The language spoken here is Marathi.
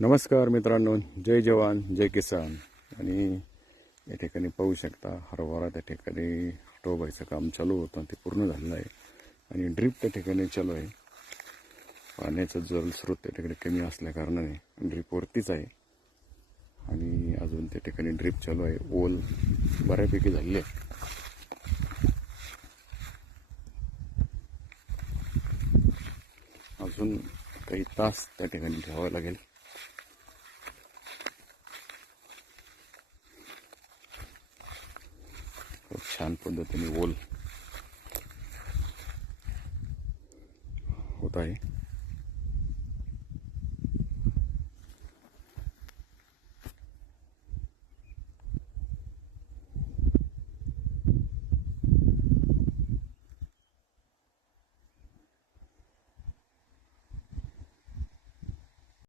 नमस्कार मित्रांनो, जय जवान जय किसान. आणि या ठिकाणी पाहू शकता हरभरा त्या ठिकाणी टोबायचं काम चालू होतं, ते पूर्ण झालेलं आहे. आणि ड्रीप त्या ठिकाणी चालू आहे. पाण्याचा जल स्रोत त्या ठिकाणी कमी असल्या कारणाने ड्रीपवरतीच आहे. आणि अजून त्या ठिकाणी ड्रीप चालू आहे. ओल बऱ्यापैकी झालेली आहे. अजून काही तास त्या ठिकाणी ठेवावं लागेल. खूप छान पद्धतीने ओल होत आहे.